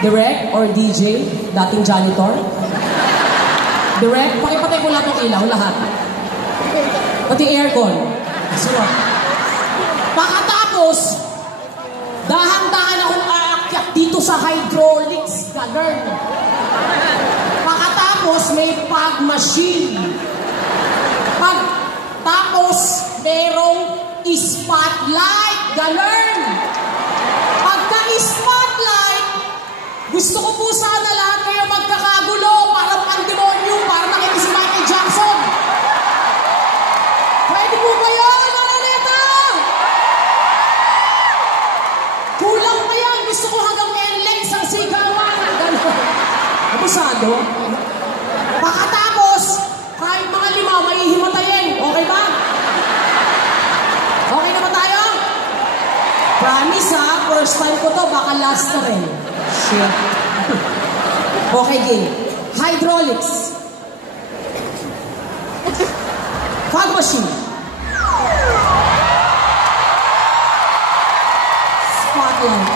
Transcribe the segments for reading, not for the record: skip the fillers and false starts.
Direct or DJ, dating janitor. Direct, pakipatay ko lahat ng ilaw, lahat. Pati aircon. Suwa. Pakatapos, dahan-dahan akong aakyat dito sa hydraulics. Ganun. Pakatapos, may pag machine. Pagtapos, merong spotlight. Ganun. Pagka-spotlight, gusto ko po sana lahat kayo magkakagulo. Parang pandemonyo, parang nakita si Michael Jackson. Pwede po ba yun, Araneta? Kulang pa yan. Gusto ko hanggang NLEX ang sigawan. Ganun. Abusado. Pakatapos, kahit mga 5, may himatayin. Okay ba? Okay na ba tayo? Promise ha, first time ko to, baka last na rin. Shit. Okay, game. Hydraulics. Fog machine. Spotlight.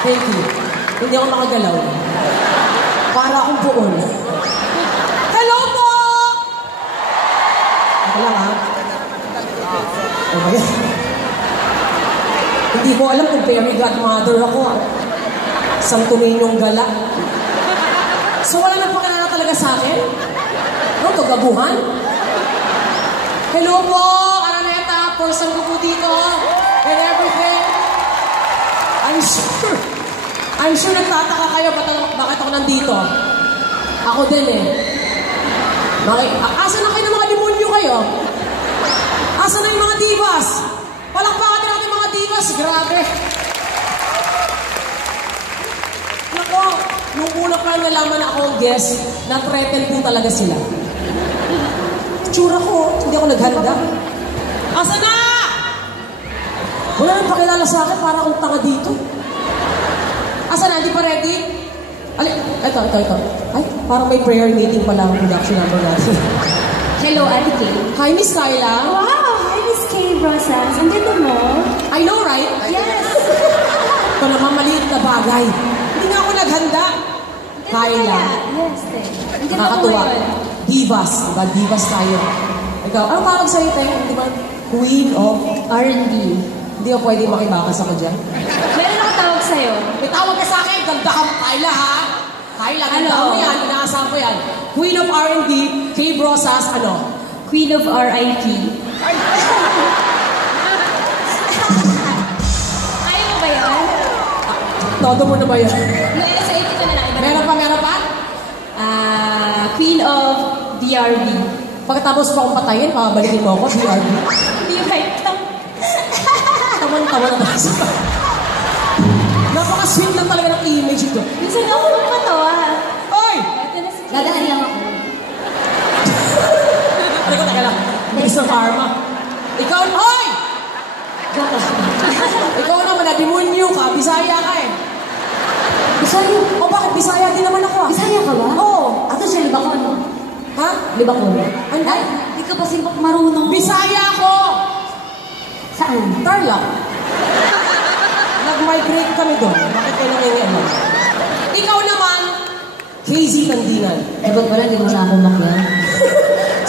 Thank you. Hindi ako makagalaw. Para akong puon. Hello po! Ako lang ha. Oh my God. Hindi ko alam kung fairy godmother ako. Santo Niñong gala. So wala nang pakilala talaga sa akin? No, kagabuhan? Hello po, Araneta, person ko po dito, and everything. I'm sure nagtataka kayo bakit ako nandito. Ako din eh. Asa na kayo ng mga demonyo kayo? Asa na yung mga divas? Palakpakan natin yung mga divas. Grabe. Nako, nung una pa nalaman ako ang guest, na-threaten po talaga sila. Tsura ko, hindi ako naghanda. Asa na? Wala nang pakilala sa akin, para akong tanga dito. Asa na, hindi pa ready? Ito. Ay, parang may prayer meeting pala ang production number natin. Hello, Ate Kay. Hi, Miss Kyla. Wow, hi, Miss Kay Rosas. Ang ganda mo. I know, right? Yes. Ito naman maliit na bagay. Hindi nga ako naghanda. Kyla. Yes, te. Ang ganda mo Nakakatuwa. ngayon. Divas. Diba? Divas tayo. Ikaw, anong tawag sa'yo, te? Di ba? Queen of R&D. Hindi ako pwede makibakas ako dyan. Meron ako tawag sa'yo. May tawag ka sa akin. Ganda ka, Kyla, ha? Kyla, ganda mo yan. Inaasahan ko yan. Queen of R&D, Kay Brosas, ano? Queen of RIP. Ayaw mo ba yan? Todo mo na ba yan? Yung sa 80 ko na lang. Meron pa? Queen of DRB. Pagkatapos pa akong patayin, pakabalikin mo ako, BRB. Taman-tawa na tayo sa napaka-sweet lang talaga ng image ito. Minsan ako magpatawa. Oy! Dadaan lang ako. Teka lang. Mr. Karma. Ikaw, oy! Ikaw naman, na-demonyo ka. Bisaya ka eh. Bisaya? O bakit? Bisaya din naman ako ah. Bisaya ka ba? Oo. Ato siya, Libacon. Ha? Libacon. Ano? Ay, di ka ba simbak marunong? Bisaya ako! Saan? Carla. Nag-migrate kami doon. Bakit kayo nangyayari? Ikaw naman, KZ Tandinan. Eh, ba't pala, di mo na ako makyan?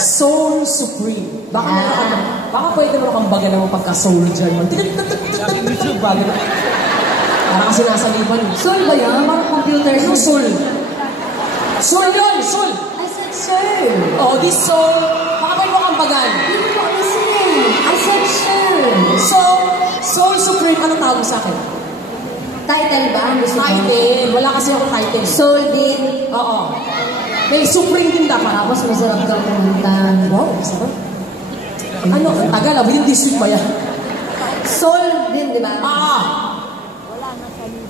Soul Supreme. Baka pwede mo nakambaga ng pagka-soul dyan. Baga na. Parang kasi nasa liban. Soul ba yan? Parang computer. Ano soul? Soul yun! Soul! I said, sir. Oh, this soul. Baka pwede mo kambagan. Hindi mo listening. I said, sir. So, Soul Supreme, ano tawag sa akin? Title ba? Gusto mo? Title. Wala kasi ako title. Soul din. Oo. May Supreme din dapat. Tapos masarap kang pumunta. Wow, masarap. Ano? Tagal, yung district ba yan? Soul din, di ba?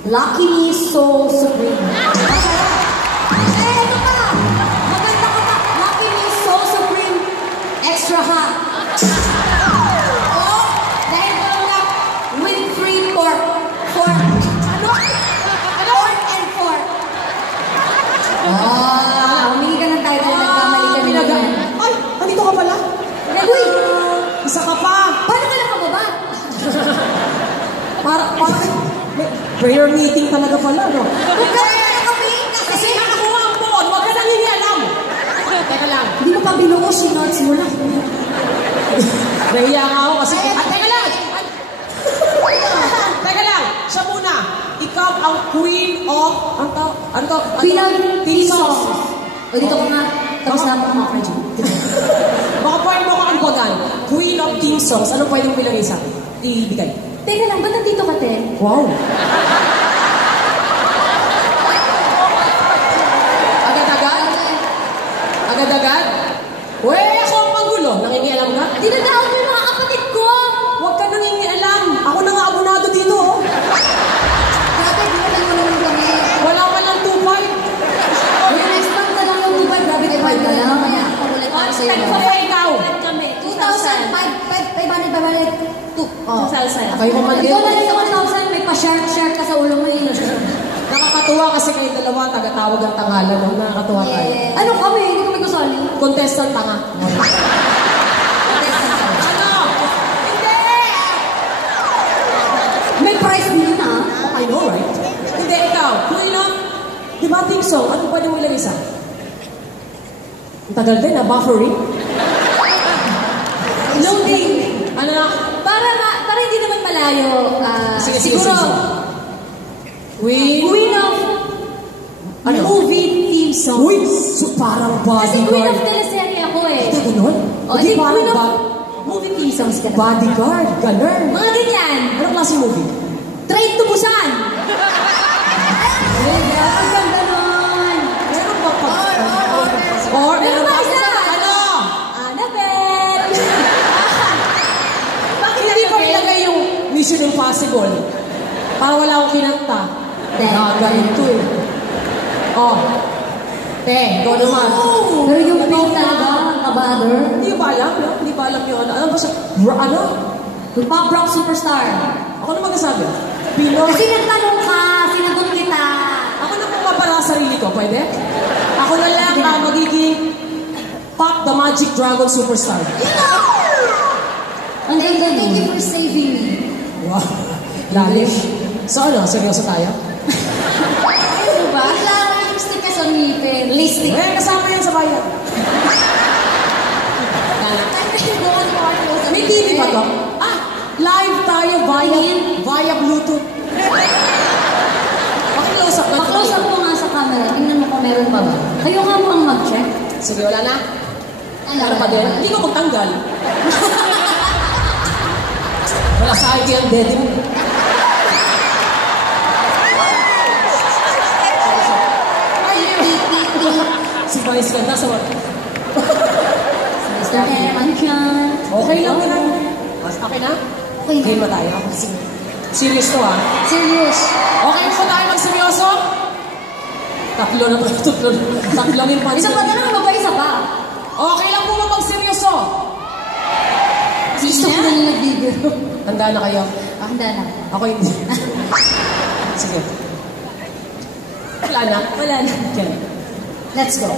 Lucky Me Soul Supreme. Ito pa! Maganda ka pa! Lucky Me Soul Supreme Extra Hot. Oh, dahil ko lang with free pork. Pork. Ano? Pork and pork. Humingi ka ng title. Nagkamali ka nila. Ay, nandito ka pala? Hindi, Uy! Isa ka pa. Paano ka nakababa? Para, may prayer meeting talaga pala, no? Huwag ka na nakaping Kasi nakakuha ang phone, huwag ka nangingialam. Teka lang. Hindi mo pa binuo, sinarts mo lang. Nahiya nga ako kasi... teka lang! Teka lang, siya muna. Ikaw ang queen of... Ano to? Queen of Teen songs. O dito ko nga. Tapos na ako mga Baka pwede mo ka ang bagan. Queen of teen songs. Anong pwede mo bilang isa? Ibigay. Teka lang, ba't nandito ka, te? Wow. Agad-agad? Agad-agad? Uy, ako ang panggulo. Nangingialam ka? Dinadaan mo yung mga kapatid ko! Huwag ka nangingialam. Ako na nga abonado dito, oh. Grabe, dinadaan mo naman kami. Wala pa lang 2.5. Uy, next month na lang yung Dubai. Grabe kayo, Dubai ka lang. Kaya, pagulit ako sa'yo. Kaya ikaw. 2,000, 500, 2. Oh. 2,000. Kayo naman Ikaw na rin sa 1,000, may pa-share ka sa ulo mo eh. Nakakatuwa kasi kayo dalawa, taga-tawag ang tangalan. No? Nakakatuwa tayo. Yeah. Ano kami? Hindi kami kasali. Contestant tanga. Ano? Hindi! May prize din na. I know, right? Hindi, ikaw. Queen of... Di ba, team song? Ano pwede mo ilang isa? Ang tagal din, buffering. Loading. Ano na? Para hindi naman malayo. Sige, siguro, Queen of Ano? movie theme song. Uy! So parang Kasi Queen bodyguard. of teleserye ako eh. Ito, ganun? O, Hindi di Queen of parang movie theme songs ka na. bodyguard. Ganun. Mga ganyan. Anong klase movie? Train to Busan. Ay, ang ganda nun. Meron ba pa? Or, Meron ba isa? Ano? Annabelle. Bakit Hindi ko Annabelle? ilagay yung Mission Impossible. Para wala akong kinanta. Ganito eh. Oh. Te, go naman. Pero yung pink talaga, kabader. Hindi ba alam, no? Hindi ba alam yung ano? Ano ba siya? Ano? Yung pop rock superstar. Ako na magsasabi. Pinoy. Kasi nagtanong ka, sinagot kita. Ako na pumapala sa sarili ko, pwede? Ako na lang magiging Pop the Magic Dragon Superstar. Ang ganda nun. Thank you for saving me. Wow. Lalim. So ano, seryoso tayo? Ano ba? Bigla ko yung stick ka sa ngipin. Listing. Eh, kasama yan sa bayan. May TV ba to? Ah, live tayo via Bluetooth. Pakilausap na. Pa-close up mo nga sa camera. Tingnan mo kung meron pa ba. Kayo nga mo ang mag-check. Sige, wala na. Ano pa din? Hindi ko magtanggal. Wala sa akin yung daddy mo. Si Vice ganda sa mga... Mr. Herman dyan. Okay lang yan. Okay na? Okay. Game ba tayo? Serious to ha? Serious. Okay po tayo magseryoso? Tatlo na to. Tatlo yung pansin. Isa pa na lang, ba isa pa? Okay lang po magseryoso. Gusto ko na lang nagbibiro. Handa na kayo? Handa na. Ako hindi. Sige. Wala na? Wala na. Okay. Let's go.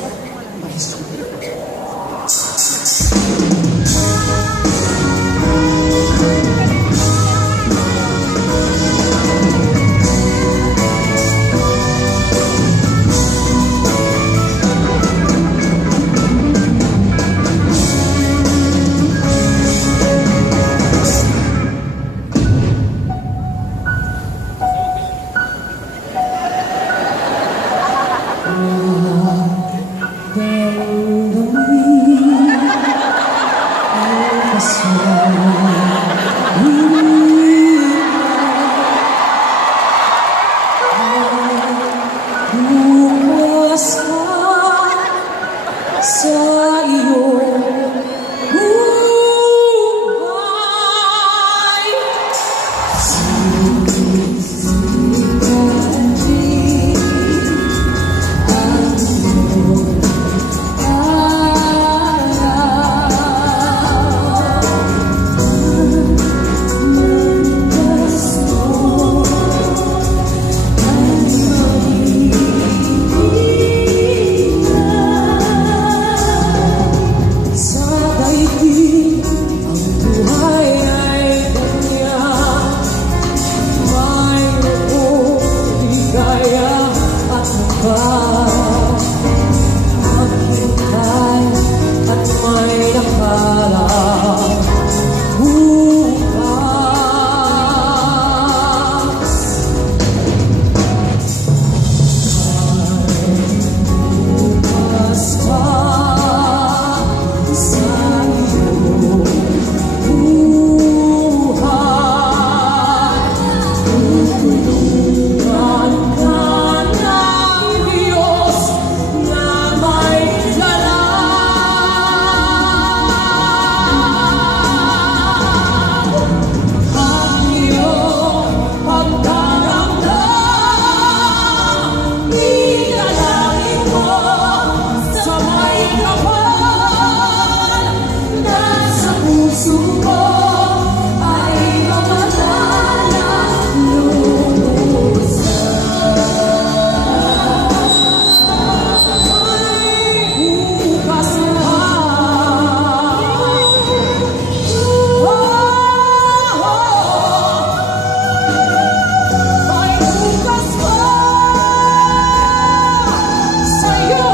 puso ko ay mawala ng lubusan. Bukas pa. May bukas pa sa'yo.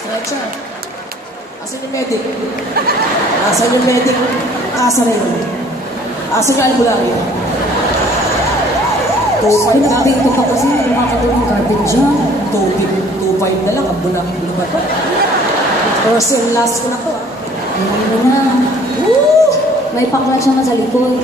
Stretcher. Asan yung medic? Asan yung medic? Asa rin. Asan yung albularyo? Pinagpinto ka kasi, makakatulong ng garbage dyan. 2.5 na lang, abulak-bulak pa. First and last ko na to. Ayun mo na. May paklat siya na sa likod.